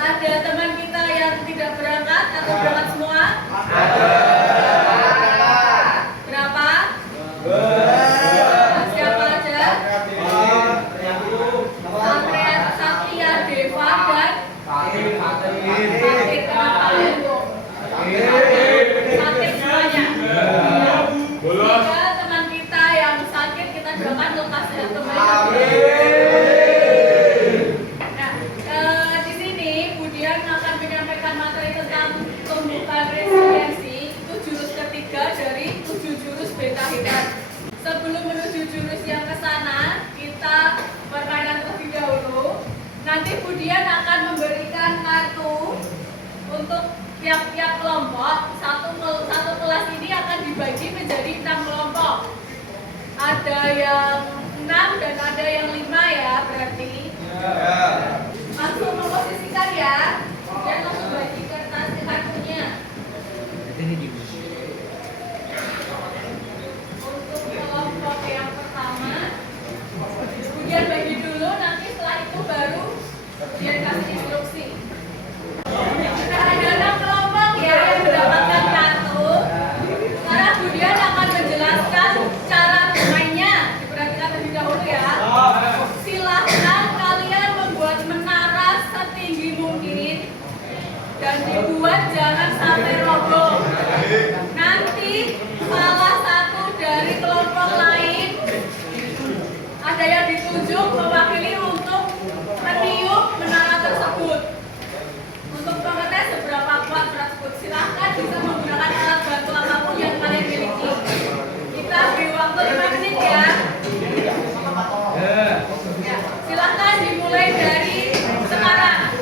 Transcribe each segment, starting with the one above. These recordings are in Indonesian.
Ada teman kita yang tidak berangkat atau berangkat semua? Berapa? Siapa aja? Andrea, Satria, Deva, dan Sakit. Kenapa? Sakit semuanya. Tiga teman kita yang sakit kita doakan lekas dan kembali. Nah, di sini Budian akan menyampaikan materi tentang pembukaan resiliensi. Itu jurus ketiga dari 7 jurus beta hebat. Sebelum menuju jurus yang ke sana, kita permainan terlebih dahulu. Nanti Budian akan memberikan kartu untuk tiap-tiap kelompok. Satu kelas ini akan dibagi menjadi 6 kelompok. Ada yang 6 dan ada yang 5 ya, berarti. Langsung memposisikan ya. Dan langsung bagi kertas kartunya. Untuk kelompok yang pertama, kemudian bagi dulu, nanti setelah itu baru kemudian kasih instruksi. Nah, ada 6 kelompok ya yang mendapatkan kartu. Sekarang Budian akan menjelaskan cara bermainnya. Diperhatikan terlebih dahulu ya. Silahkan kalian membuat menara setinggi mungkin dan dibuat jangan sampai roboh. Nanti salah satu dari kelompok lain ada yang ditunjuk mewakili untuk meniup menara tersebut. Untuk mengetes seberapa kuat tersebut, silahkan bisa menggunakan alat bantu apapun yang kalian miliki. Kita beri waktu 5 menit ya. Ya, silahkan dimulai dari sekarang.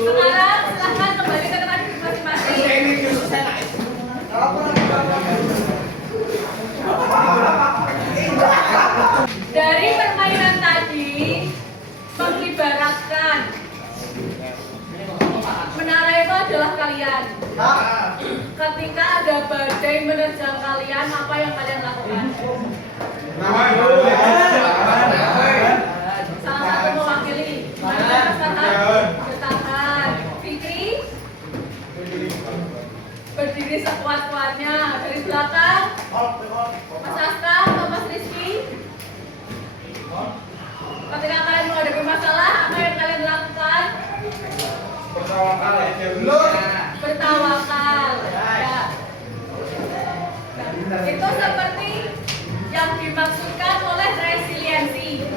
Sekarang silahkan kembali ke tempat masing-masing. Dari permainan tadi mengibaratkan menara itu adalah kalian. Ketika ada badai menerjang kalian, apa yang kalian lakukan? Salah satu mewakili. Bertahan. Fikri berdiri sekuat-kuatnya dari belakang. Mas Asta atau Mas Rizky, ketika kalian menghadapi masalah, apa yang kalian lakukan? Bertawakal. Ya. Itu seperti yang yang dimaksudkan oleh resiliensi.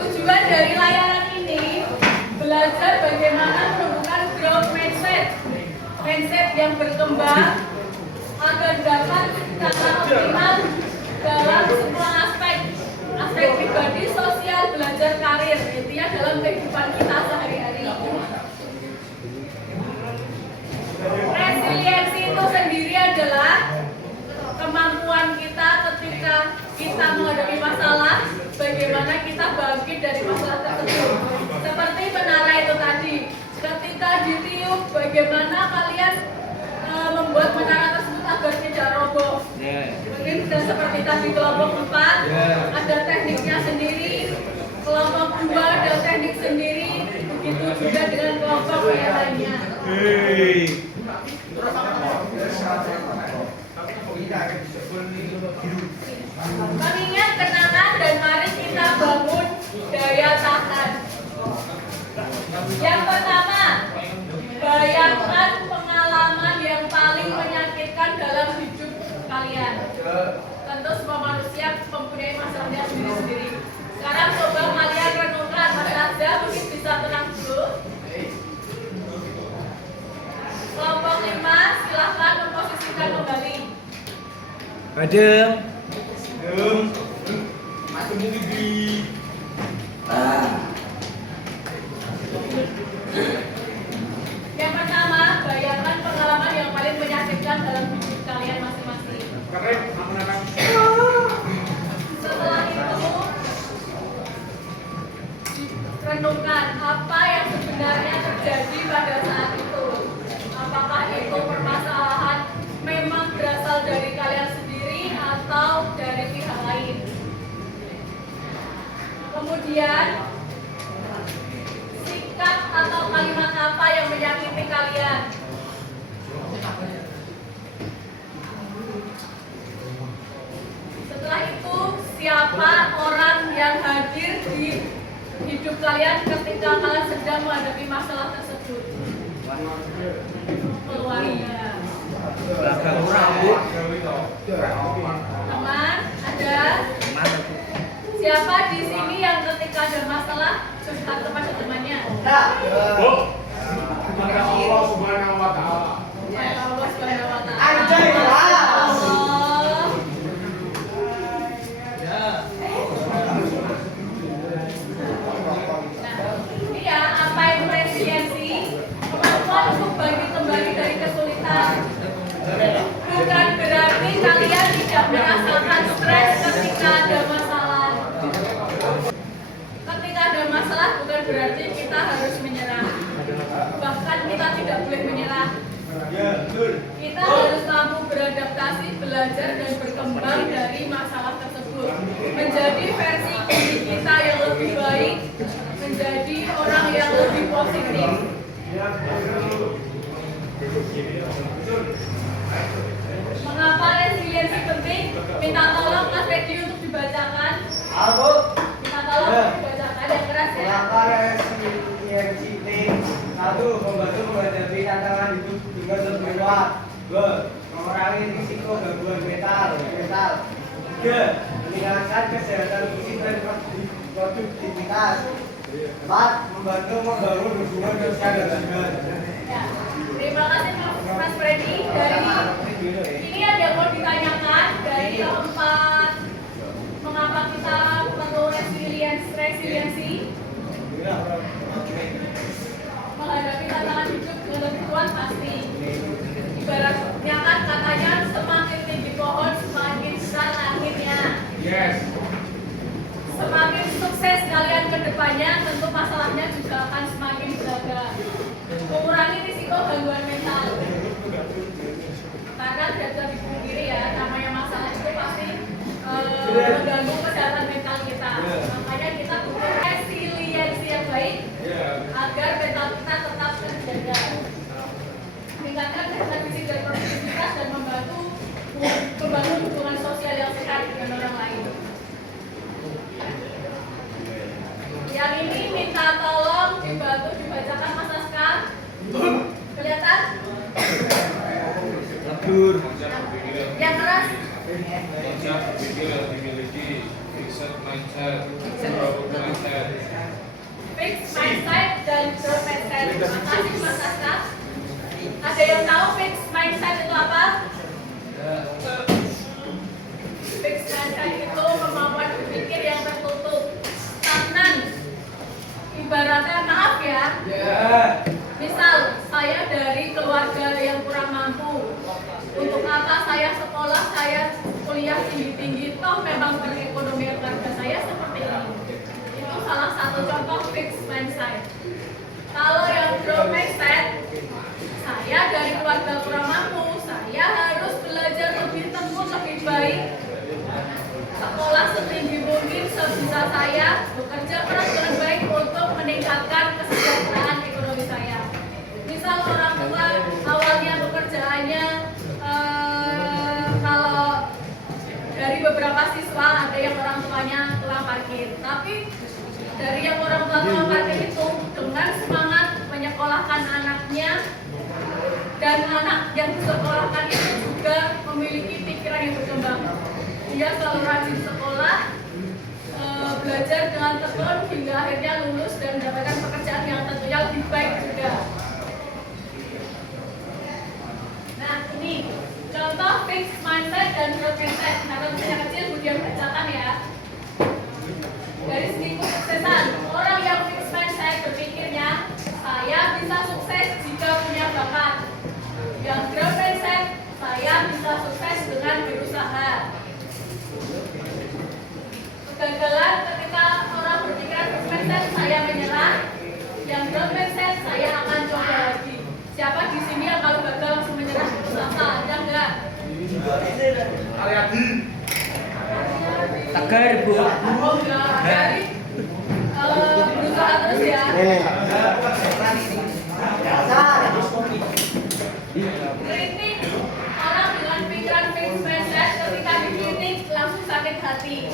Tujuan dari layanan ini belajar bagaimana menumbuhkan growth mindset yang berkembang agar dapat secara optimal dalam semua aspek pribadi, sosial, belajar, karir, intinya dalam kehidupan kita sehari-hari. Resiliensi itu sendiri adalah kemampuan kita ketika kita menghadapi masalah, bagaimana kita bangkit dari masalah tersebut. Seperti menara itu tadi, ketika ditiup, bagaimana kalian membuat menara tersebut agar tidak roboh. Mungkin sudah seperti tadi kelompok 4, ada tekniknya sendiri, kelompok 2 ada teknik sendiri, begitu juga dengan kelompok yang lainnya. Mengingat kenangan dan mari kita bangun daya tahan. Yang pertama, bayangkan pengalaman yang paling menyakitkan dalam hidup kalian. Tentu semua manusia mempunyai masalahnya sendiri-sendiri. Sekarang coba kalian renungkan, Mas Raja mungkin bisa tenang dulu. Kelompok 5, silahkan memposisikan kembali. Adem. Masuk gigi. Yang pertama, bayangkan pengalaman yang paling menyakitkan dalam hidup kalian masing-masing. Keren, aman-aman. Setelah itu, renungkan apa yang sebenarnya terjadi pada saat itu. Apakah itu permasalahan memang berasal dari kalian sendiri atau dari pihak lain. Kemudian, sikap atau kalimat apa yang menyakiti kalian. Setelah itu, siapa orang yang hadir di hidup kalian ketika kalian sedang menghadapi masalah tersebut? Keluarga. Belakang rambut. Teman, ada? Siapa di sini yang ketika ada masalah curhat kepada temannya? Kepada Allah Subhanahu wa Ta'ala. Allah Subhanahu wa Ta'ala. Anjay, keras. Allah. Ini ya, apa itu resiliensi? Kemampuan untuk bangkit kembali dari kesulitan. Bukan berarti kalian tidak merasakan stres ketika ada masalah. Ketika ada masalah bukan berarti kita harus menyerah. Bahkan kita tidak boleh menyerah. Kita harus mampu beradaptasi, belajar dan berkembang dari masalah tersebut. Menjadi versi diri kita yang lebih baik, menjadi orang yang lebih positif. Mengapa resiliensi penting? Minta tolong Mas Redi untuk dibacakan. Aku Minta tolong untuk dibacakan yang keras ya. mengapa resiliensi penting? 1. Membantu menghadapi tantangan hidup dengan lebih kuat. 2. Mengurangi risiko gangguan mental. 3. Meningkatkan kesehatan fisik dan produktivitas. 4. Membantu membangun hubungan sosial dan juga. Ya. Terima kasih Mas Freddy. Dari ini ada yang mau ditanyakan dari keempat, mengapa kita perlu resiliensi menghadapi tantangan hidup dengan lebih kuat pasti. Ibaratnya kan katanya semakin tinggi pohon semakin besar anginnya. Yes. Semakin sukses kalian ke depannya, tentu masalahnya juga akan semakin beragam. Mengurangi risiko gangguan mental. Karena tidak bisa dipungkiri ya, namanya masalah itu pasti mengganggu kesehatan mental kita. Makanya kita butuh resiliensi yang baik agar mental kita tetap terjaga. Meningkatkan kesehatan fisik dan produktivitas dan membangun hubungan sosial yang sehat dengan orang lain. Yang ini minta tolong dibantu dibacakan Mas Aska. Kelihatan? Tidur. Yang keras. Konsep berpikir yang dimiliki fixed mindset, growth mindset. Fixed mindset dan growth mindset. Makasih Mas Asta. Ada yang tahu fixed mindset itu apa? Fixed mindset itu kemampuan berpikir yang tertutup, stagnan. Ibaratnya maaf ya. Misal saya dari keluarga yang kurang mampu. Untuk apa saya sekolah, saya kuliah tinggi-tinggi, toh memang perekonomian keluarga saya seperti ini. Itu salah satu contoh fixed mindset. Kalau yang growth mindset, saya dari keluarga kurang mampu, saya harus belajar lebih tekun, lebih baik, sekolah setinggi mungkin sebisa saya, bekerja keras dengan baik untuk meningkatkan kesejahteraan ekonomi saya. Misal orang tua awalnya pekerjaannya kalau dari beberapa siswa ada yang orang tuanya tukang parkir, tapi dari yang orang tua tukang parkir itu dengan semangat menyekolahkan anaknya, dan anak yang disekolahkan itu juga memiliki pikiran yang berkembang. Dia selalu rajin sekolah, belajar dengan tekun hingga akhirnya lulus dan mendapatkan pekerjaan yang tentunya lebih baik juga. Nah ini contoh fixed mindset dan growth mindset. Nah kalau kecil Budian bacakan ya. Dari segi kesuksesan, orang yang fixed mindset berpikirnya saya bisa sukses jika punya bakat. Yang growth mindset, saya bisa sukses dengan berusaha. Kegagalan ketika orang berpikiran fixed mindset, saya menyerah. Yang growth mindset, saya akan coba lagi. Siapa di sini yang kalau gagal langsung menyerah putus asa? Ada enggak? Ariadi. Tegar, Bu. Oh enggak. Jadi berusaha terus ya. Kritik orang dengan pikiran fixed mindset ketika dikritik langsung sakit hati.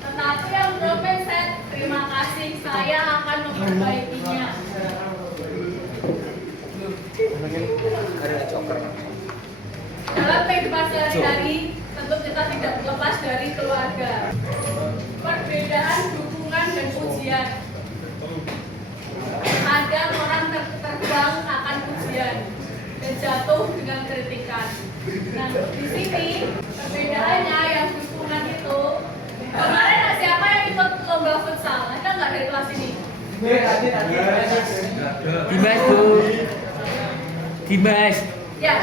Tetapi yang growth mindset, terima kasih, saya akan memperbaikinya. Dalam kehidupan sehari-hari, tentu kita tidak lepas dari keluarga. Perbedaan dukungan dan pujian. Ada orang terbang akan pujian dan jatuh dengan kritikan. Nah, di sini perbedaannya yang dukungan itu. Kemarin siapa yang ikut lomba futsal? Ada nggak dari kelas ini? Dimas, Bu. Dimas. Ya,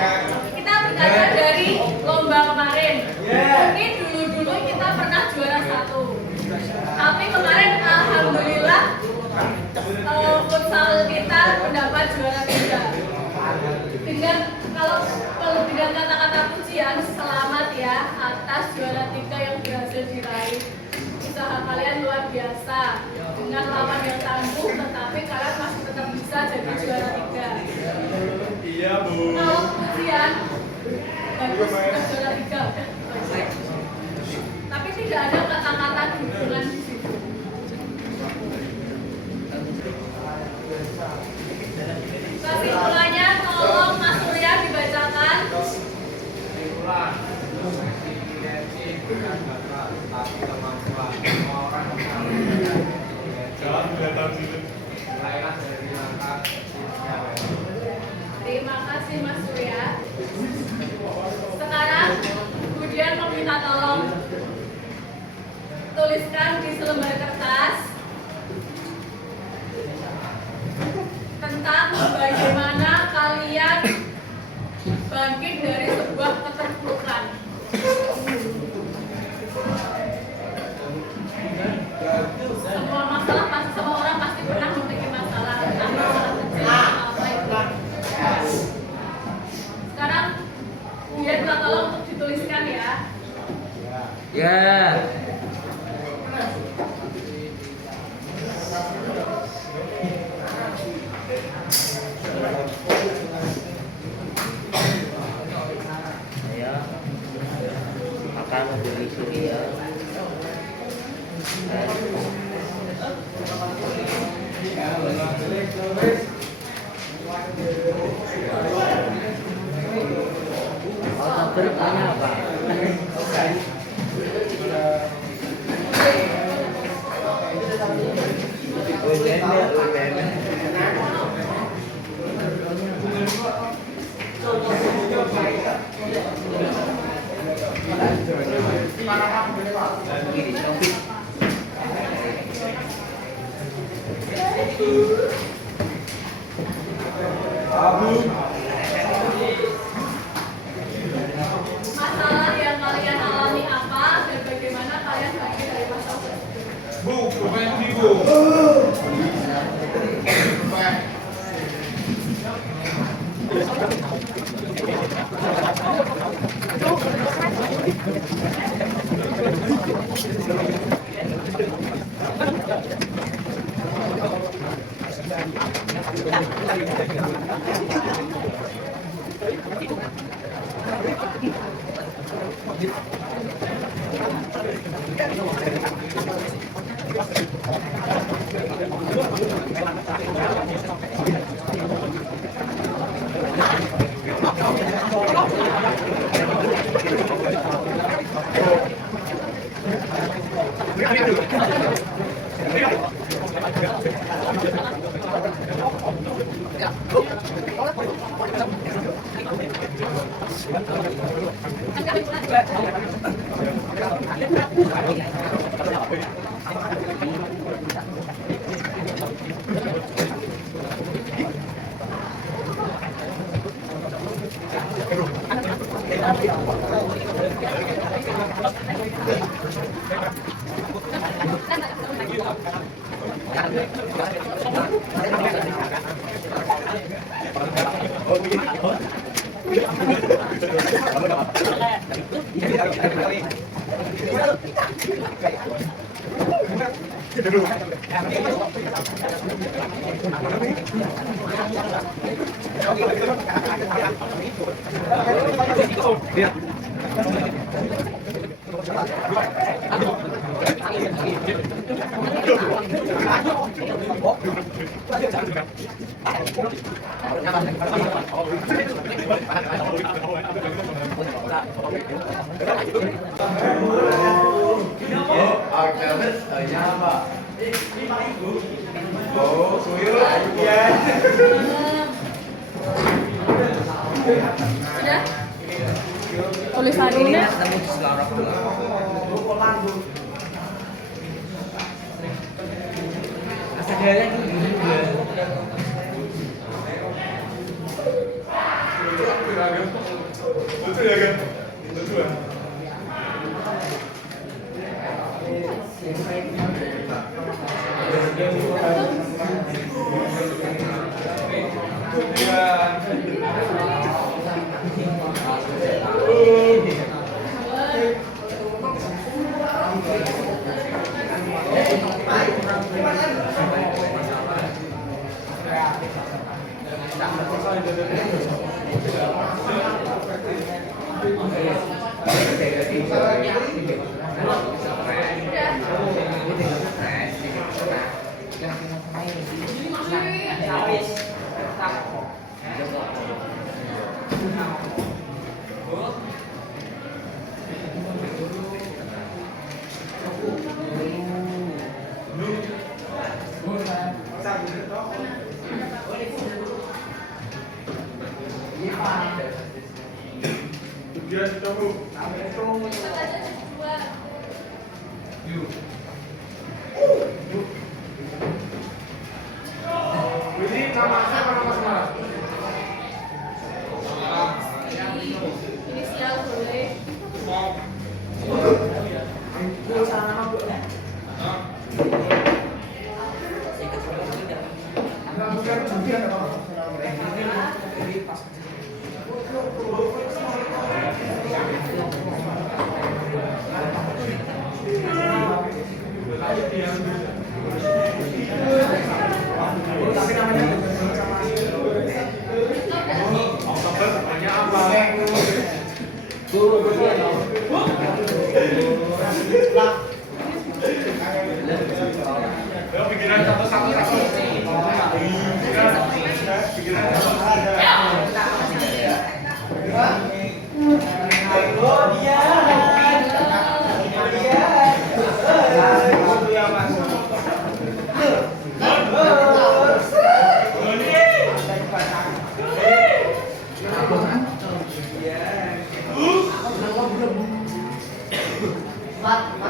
kita berkaca dari lomba kemarin. Mungkin dulu-dulu kita pernah juara 1. Tapi kemarin alhamdulillah futsal kita mendapat juara 3. Dengan kalau dengan kata-kata pujian, selamat ya atas juara 3 yang berhasil diraih. Usaha kalian luar biasa. Dengan lawan yang tangguh, tetapi kalian masih tetap bisa jadi juara 3. Iya, Bu. Kalau pujian bagus sudah juara 3. Tapi tidak ada kata-kata dukungan di situ. Kesimpulannya tolong Mas Surya dibacakan. Kesimpulan, tapi kemampuan orang Jangan kelihatan sini. mulailah dari langkah Terima kasih Mas Surya. Sekarang kemudian meminta tolong tuliskan di selembar kertas tentang bagaimana kalian bangkit dari sebuah keterpurukan. Semua masalah pasti, semua orang pasti pernah memiliki masalah, entah masalah kecil atau apa itu. Sekarang biar minta tolong untuk dituliskan ya. Ya. Saya akan membeli Surya. bertanya apa? Masalah yang kalian alami apa dan bagaimana kalian bagi dari masalah tersebut? Bu, pemain itu Bu. Sudah? Tulisannya Betul ya kan? Betul ya. inisial boleh. Pikiran satu-satu. Pikiran satu-satu. Empat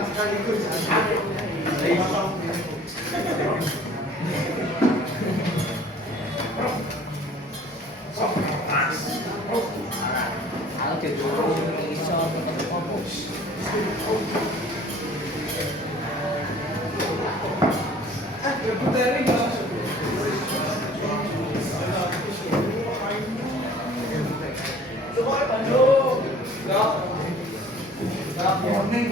sekaligus. Kalau gitu iso fokus. Ada yang belum? Min.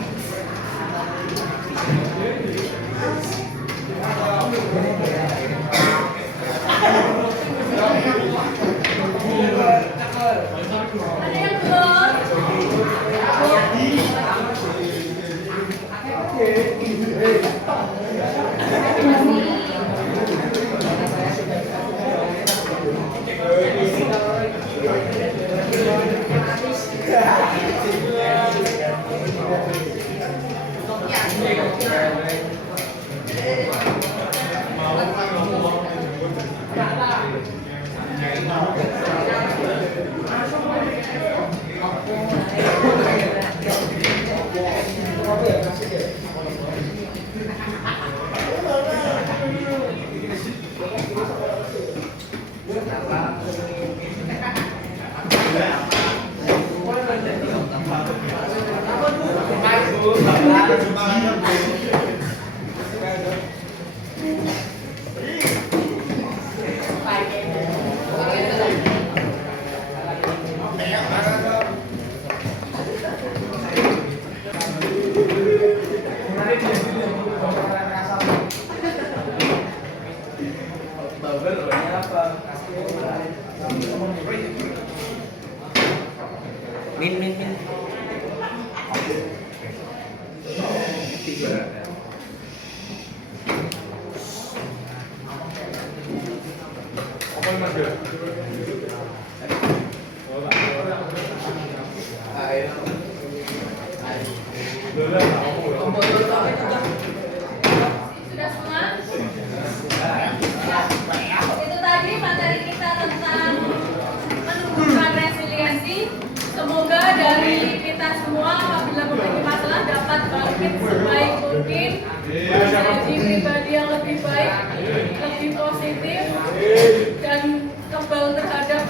Apa Mas Bil? Sudah semua? Itu tadi materi kita tentang menumbuhkan resiliensi. Semoga dari kita semua apabila memiliki masalah dapat bangkit sebaik mungkin menjadi pribadi yang lebih baik, lebih positif dan kebal terhadap